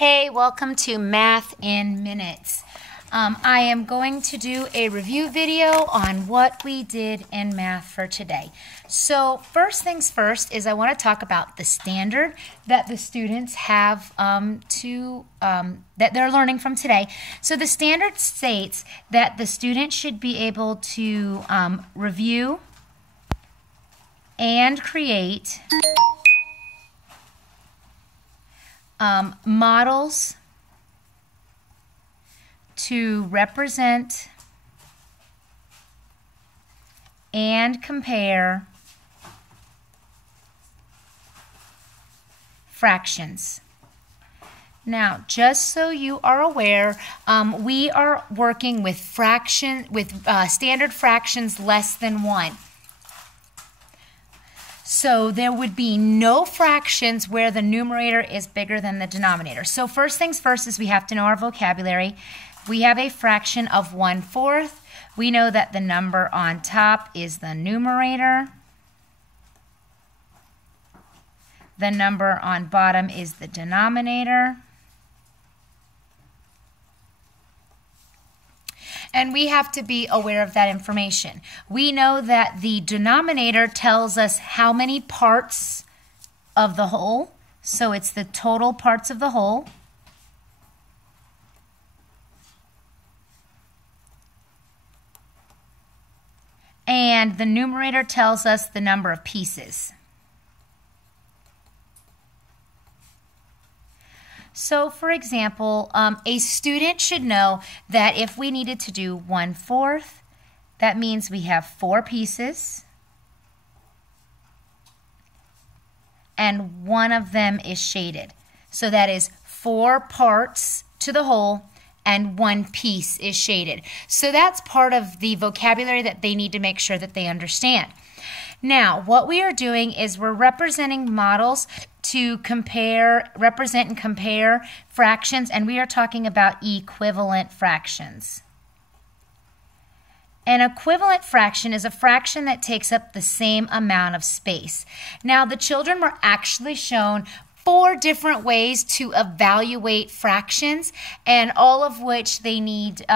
Hey, welcome to Math in Minutes. I am going to do a review video on what we did in math for today. So first things first is I want to talk about the standard that the students have that they're learning from today. So the standard states that the student should be able to review and create models to represent and compare fractions. Now, just so you are aware, we are working with standard fractions less than 1. So there would be no fractions where the numerator is bigger than the denominator. So first things first is we have to know our vocabulary. We have a fraction of 1/4. We know that the number on top is the numerator. The number on bottom is the denominator. And we have to be aware of that information. We know that the denominator tells us how many parts of the whole. So it's the total parts of the whole. And the numerator tells us the number of pieces. So, for example, a student should know that if we needed to do 1/4, that means we have 4 pieces, and one of them is shaded. So that is 4 parts to the whole, and 1 piece is shaded. So that's part of the vocabulary that they need to make sure that they understand. Now, what we are doing is we're representing models to represent and compare fractions, and we are talking about equivalent fractions. An equivalent fraction is a fraction that takes up the same amount of space. Now, the children were actually shown 4 different ways to evaluate fractions, and all of which they need,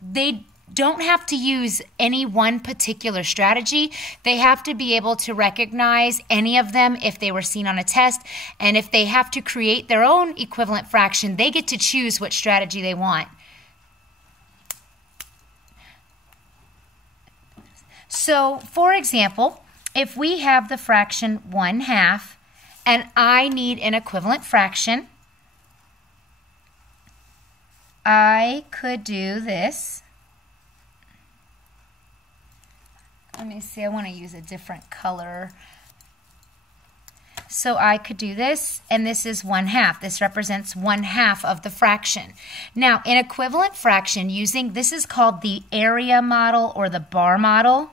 they don't have to use any one particular strategy. They have to be able to recognize any of them if they were seen on a test, and if they have to create their own equivalent fraction, they get to choose what strategy they want. So, for example, if we have the fraction 1/2 and I need an equivalent fraction, I could do this. Let me see, I want to use a different color. So I could do this, and this is 1/2. This represents 1/2 of the fraction. Now, in equivalent fraction, this is called the area model or the bar model.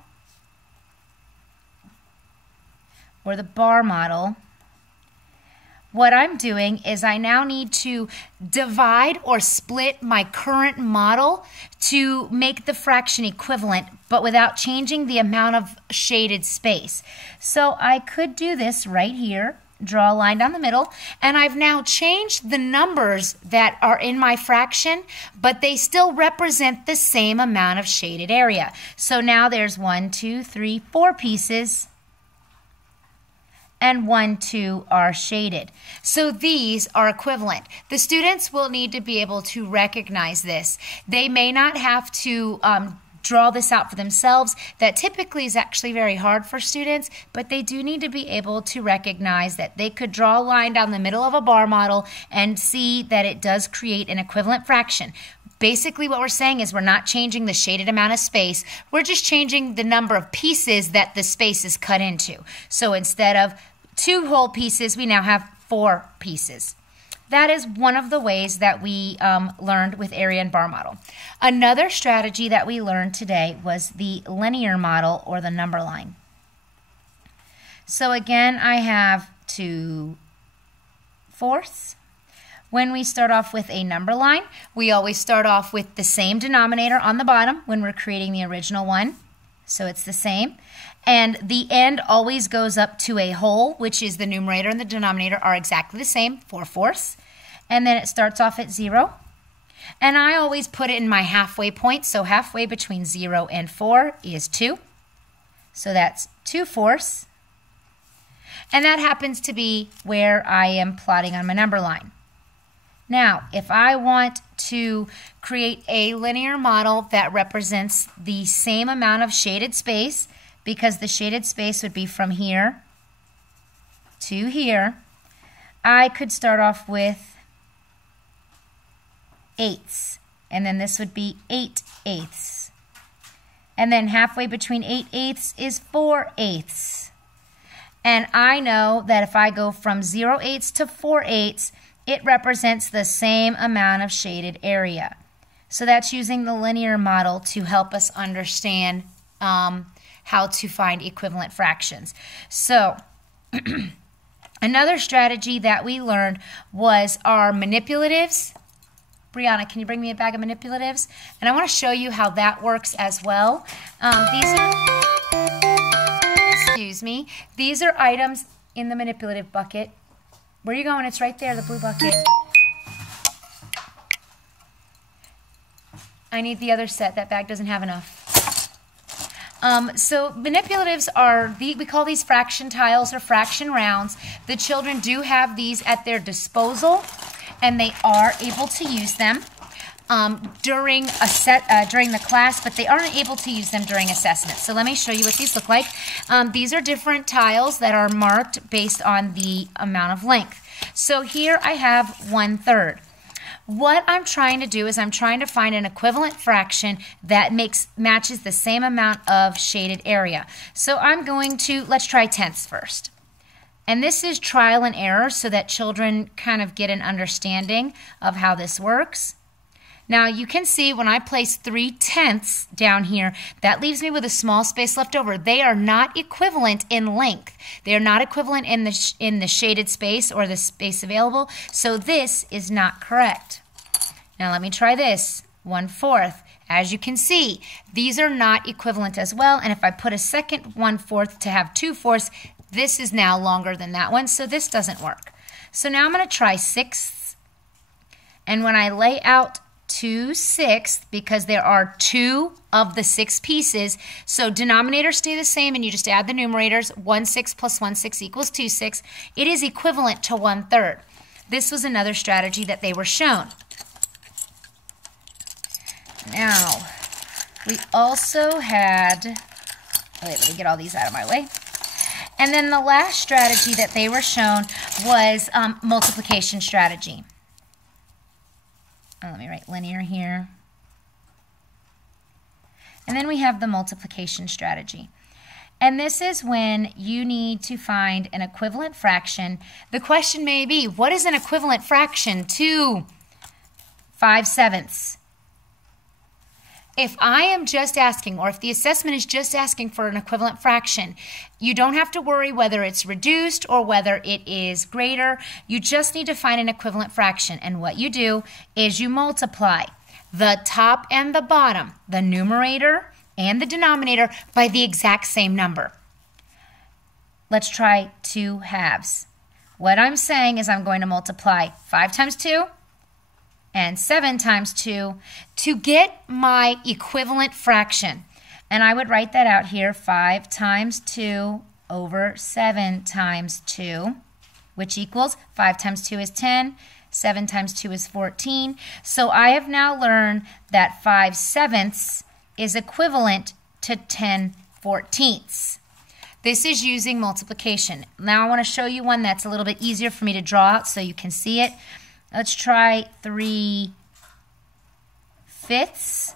What I'm doing is I now need to divide or split my current model to make the fraction equivalent, but without changing the amount of shaded space. So I could do this right here, draw a line down the middle, and I've now changed the numbers that are in my fraction, but they still represent the same amount of shaded area. So now there's 1, 2, 3, 4 pieces, and 1, 2 are shaded. So these are equivalent. The students will need to be able to recognize this. They may not have to draw this out for themselves. That typically is actually very hard for students, but they do need to be able to recognize that they could draw a line down the middle of a bar model and see that it does create an equivalent fraction. Basically, what we're saying is we're not changing the shaded amount of space. We're just changing the number of pieces that the space is cut into. So instead of 2 whole pieces, we now have 4 pieces. That is one of the ways that we learned with area and bar model. Another strategy that we learned today was the linear model or the number line. So again, I have 2/4. When we start off with a number line, we always start off with the same denominator on the bottom when we're creating the original one. So it's the same. And the end always goes up to a whole, which is the numerator and the denominator are exactly the same, 4/4. and then it starts off at 0. And I always put it in my halfway point, so halfway between 0 and 4 is 2. So that's 2/4. And that happens to be where I am plotting on my number line. Now, if I want to create a linear model that represents the same amount of shaded space, because the shaded space would be from here to here, I could start off with 8ths, and then this would be 8/8. And then halfway between 8/8 is 4/8. And I know that if I go from 0/8 to 4/8, it represents the same amount of shaded area. So that's using the linear model to help us understand how to find equivalent fractions. So another strategy that we learned was our manipulatives. Brianna, can you bring me a bag of manipulatives? And I want to show you how that works as well. These are items in the manipulative bucket. Where are you going? It's right there, the blue bucket. I need the other set. That bag doesn't have enough. So manipulatives are, we call these fraction tiles or fraction rounds. The children do have these at their disposal, and they are able to use them during the class, but they aren't able to use them during assessment. So let me show you what these look like. These are different tiles that are marked based on the amount of length. So here I have 1/3. What I'm trying to do is I'm trying to find an equivalent fraction that matches the same amount of shaded area. So I'm going to, let's try tenths first. And this is trial and error so that children kind of get an understanding of how this works. Now you can see when I place 3/10 down here, that leaves me with a small space left over. They are not equivalent in length. They are not equivalent in the shaded space or the space available, so this is not correct. Now let me try this, 1/4. As you can see, these are not equivalent as well, and if I put a second 1/4 to have 2/4, this is now longer than that one, so this doesn't work. So now I'm going to try 6ths, and when I lay out 2/6, because there are 2 of the 6 pieces, so denominators stay the same and you just add the numerators. 1/6 plus 1/6 equals 2/6. It is equivalent to 1/3. This was another strategy that they were shown. Now, we also had, let me get all these out of my way. And then the last strategy that they were shown was multiplication strategy. Let me write linear here. And then we have the multiplication strategy. And this is when you need to find an equivalent fraction. The question may be, what is an equivalent fraction to 5/7? If I am just asking, or if the assessment is just asking for an equivalent fraction, you don't have to worry whether it's reduced or whether it is greater. You just need to find an equivalent fraction. And what you do is you multiply the top and the bottom, the numerator and the denominator, by the exact same number. Let's try 2/2. What I'm saying is I'm going to multiply 5 times 2 and 7 times 2 to get my equivalent fraction. And I would write that out here, 5 times 2 over 7 times 2, which equals 5 times 2 is 10, 7 times 2 is 14. So I have now learned that 5/7 is equivalent to 10/14. This is using multiplication. Now I want to show you one that's a little bit easier for me to draw out so you can see it. Let's try 3/5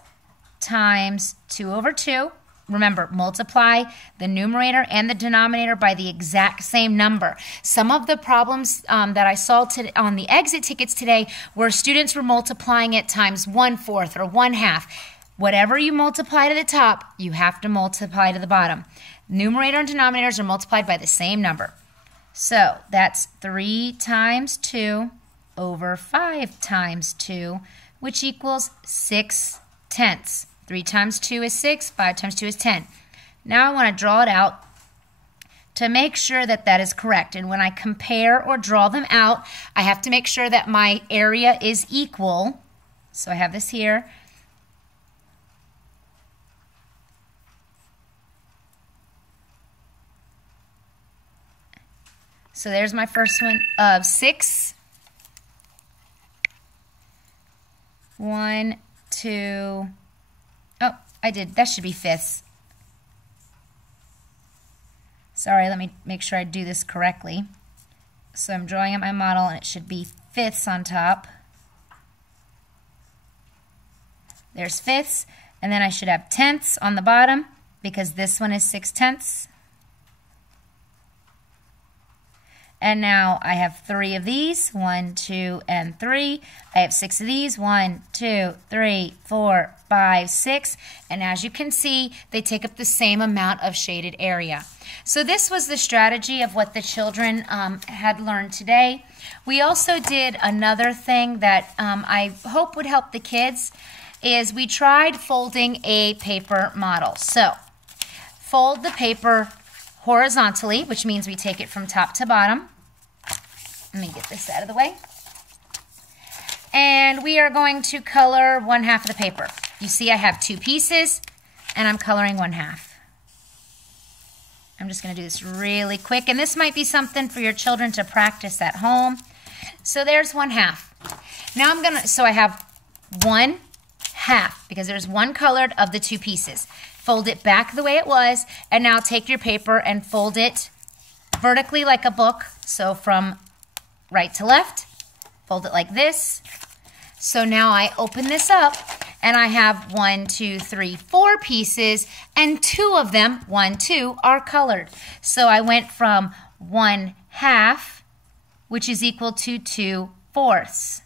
times 2 over 2. Remember, multiply the numerator and the denominator by the exact same number. Some of the problems that I saw on the exit tickets today were students were multiplying it times 1/4 or 1/2. Whatever you multiply to the top, you have to multiply to the bottom. Numerator and denominators are multiplied by the same number. So that's 3 times 2 over 5 times 2, which equals 6/10. 3 times 2 is 6, 5 times 2 is 10. Now I want to draw it out to make sure that that is correct. And when I compare or draw them out, I have to make sure that my area is equal. So I have this here. So there's my first one of 6. 1, 2, oh, I did, that should be fifths. Sorry, let me make sure I do this correctly. So I'm drawing up my model and it should be fifths on top. There's fifths, and then I should have tenths on the bottom because this one is 6/10. And now I have 3 of these, 1, 2, and 3. I have 6 of these, 1, 2, 3, 4, 5, 6. And as you can see, they take up the same amount of shaded area. So this was the strategy of what the children had learned today. We also did another thing that I hope would help the kids, is we tried folding a paper model. So fold the paper horizontally, which means we take it from top to bottom. Let me get this out of the way. And we are going to color 1/2 of the paper. You see I have 2 pieces, and I'm coloring 1/2. I'm just going to do this really quick, and this might be something for your children to practice at home. So there's 1/2. Now I'm going to, so I have 1/2, because there's 1 colored of the 2 pieces. Fold it back the way it was, and now take your paper and fold it vertically like a book. So from right to left, fold it like this. So now I open this up, and I have 1, 2, 3, 4 pieces, and 2 of them, 1, 2, are colored. So I went from 1/2, which is equal to 2/4.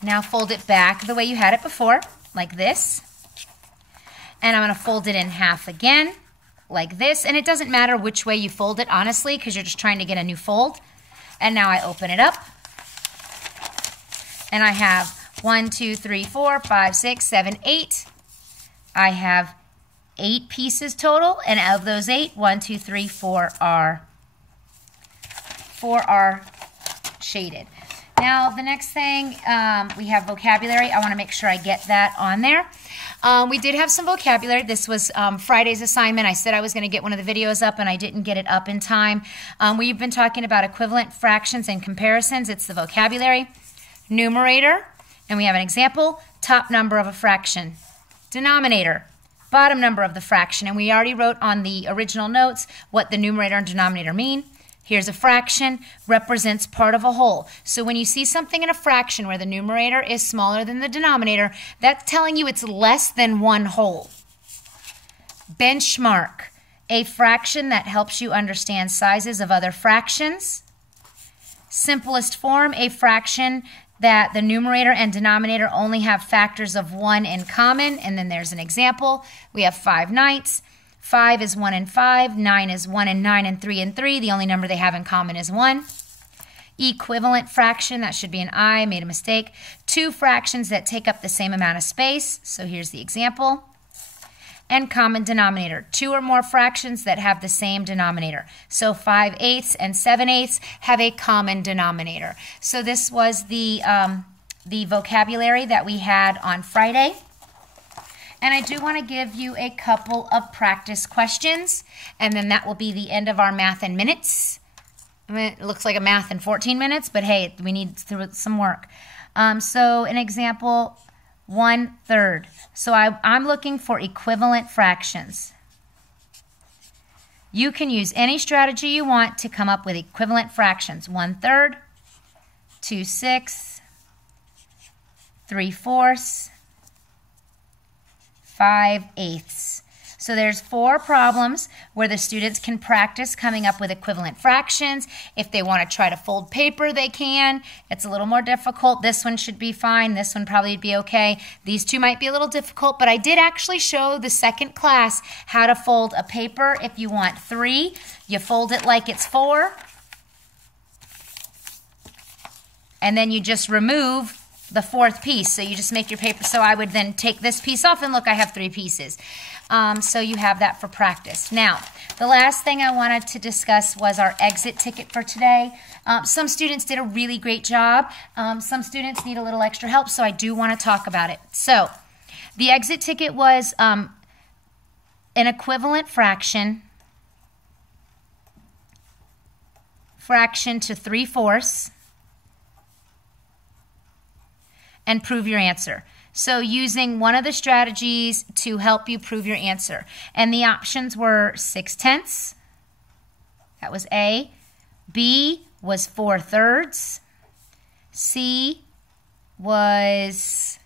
Now fold it back the way you had it before, like this. And I'm going to fold it in half again, like this. And it doesn't matter which way you fold it, honestly, because you're just trying to get a new fold. And now I open it up. And I have 1, 2, 3, 4, 5, 6, 7, 8. I have 8 pieces total. And of those 8, 1, 2, 3, 4 are shaded. Now, the next thing, we have vocabulary. I want to make sure I get that on there. We did have some vocabulary. This was Friday's assignment. I said I was going to get one of the videos up, and I didn't get it up in time. We've been talking about equivalent fractions and comparisons. It's the vocabulary. Numerator, and we have an example, top number of a fraction. Denominator, bottom number of the fraction. And we already wrote on the original notes what the numerator and denominator mean. Here's a fraction, represents part of a whole. So when you see something in a fraction where the numerator is smaller than the denominator, that's telling you it's less than one whole. Benchmark, a fraction that helps you understand sizes of other fractions. Simplest form, a fraction that the numerator and denominator only have factors of 1 in common. And then there's an example. We have 5/9. 5 is 1 and 5. 9 is 1 and 9, and 3 and 3. The only number they have in common is 1. Equivalent fraction, that should be an I, made a mistake. 2 fractions that take up the same amount of space. So here's the example. And common denominator, 2 or more fractions that have the same denominator. So 5/8 and 7/8 have a common denominator. So this was the vocabulary that we had on Friday. And I do want to give you a couple of practice questions, and then that will be the end of our math in minutes. I mean, it looks like a math in 14 minutes, but hey, we need some work. So an example, 1/3. So I'm looking for equivalent fractions. You can use any strategy you want to come up with equivalent fractions. 1/3, 2/6, 3/4, 5/8. So there's 4 problems where the students can practice coming up with equivalent fractions. If they want to try to fold paper, they can. It's a little more difficult. This one should be fine. This one probably would be okay. These 2 might be a little difficult, but I did actually show the second class how to fold a paper. If you want 3, you fold it like it's 4. And then you just remove the 4th piece. So you just make your paper. So I would then take this piece off, and look, I have 3 pieces. So you have that for practice. Now, the last thing I wanted to discuss was our exit ticket for today. Some students did a really great job. Some students need a little extra help, so I do want to talk about it. So the exit ticket was an equivalent fraction to 3/4 and prove your answer. So using one of the strategies to help you prove your answer. And the options were 6/10. That was A. B was 4/3. C was,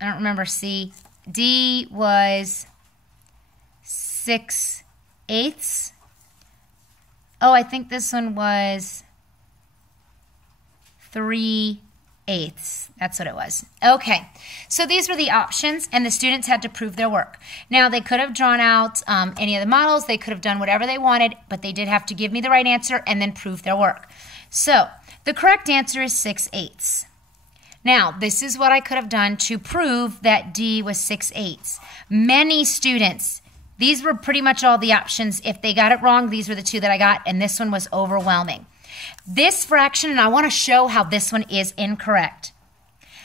I don't remember C. D was 6/8. Oh, I think this one was 3/8. That's what it was. Okay, so these were the options, and the students had to prove their work. Now, they could have drawn out any of the models. They could have done whatever they wanted, but they did have to give me the right answer and then prove their work. So the correct answer is 6/8. Now, this is what I could have done to prove that D was 6/8. Many students, these were pretty much all the options. If they got it wrong, these were the two that I got, and this one was overwhelming. This fraction, and I want to show how this one is incorrect.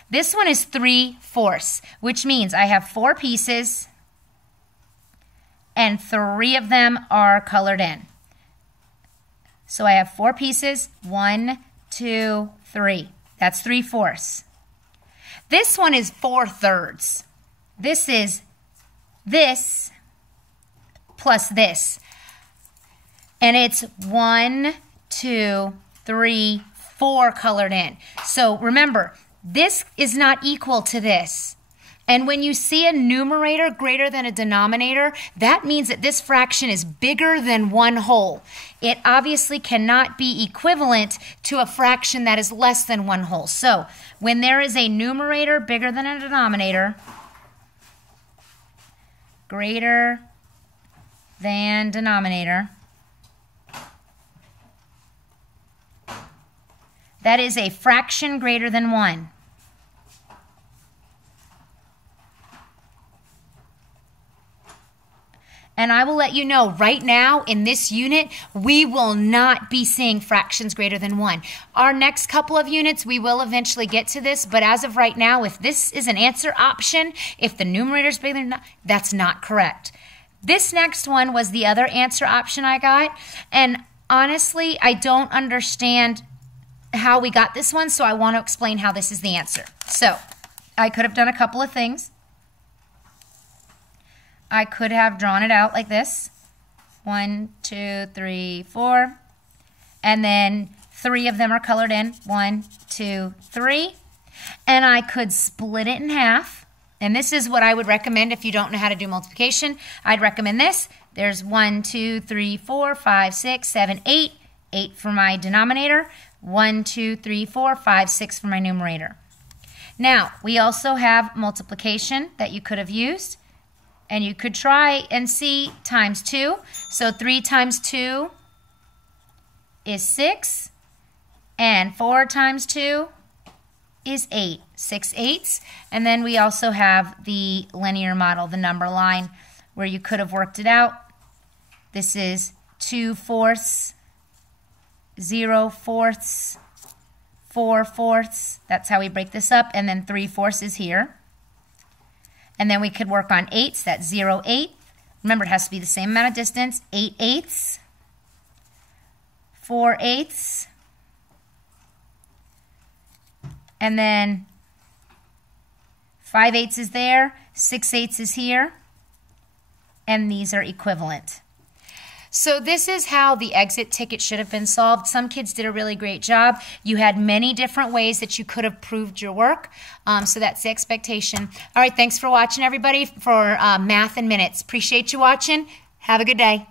This one is 3/4, which means I have 4 pieces, and 3 of them are colored in. So I have 4 pieces, 1, 2, 3. That's 3/4. This one is 4/3. This is this plus this. And it's 1, 2, 3, 4 colored in. So remember, this is not equal to this. And when you see a numerator greater than a denominator, that means that this fraction is bigger than 1 whole. It obviously cannot be equivalent to a fraction that is less than 1 whole. So when there is a numerator bigger than a denominator, greater than denominator, that is a fraction greater than 1. And I will let you know right now in this unit, we will not be seeing fractions greater than 1. Our next couple of units, we will eventually get to this, but as of right now, if this is an answer option, if the numerator is bigger than, that's not correct. This next one was the other answer option I got, and honestly, I don't understand how we got this one, so I want to explain how this is the answer. So I could have done a couple of things. I could have drawn it out like this. 1, 2, 3, 4. And then 3 of them are colored in. 1, 2, 3. And I could split it in half. And this is what I would recommend if you don't know how to do multiplication. I'd recommend this. There's 1, 2, 3, 4, 5, 6, 7, 8. 8 for my denominator. 1, 2, 3, 4, 5, 6 for my numerator. Now, we also have multiplication that you could have used. And you could try and see times 2. So 3 times 2 is 6. And 4 times 2 is 8. 6/8. And then we also have the linear model, the number line, where you could have worked it out. This is 2/4, 0/4, 4/4. That's how we break this up. And then 3/4 is here. And then we could work on 8s. That's 0/8. Remember, it has to be the same amount of distance. 8/8, 4/8, and then 5/8 is there, 6/8 is here, and these are equivalent. So this is how the exit ticket should have been solved. Some kids did a really great job. You had many different ways that you could have proved your work. So that's the expectation. All right, thanks for watching, everybody, for Math in Minutes. Appreciate you watching. Have a good day.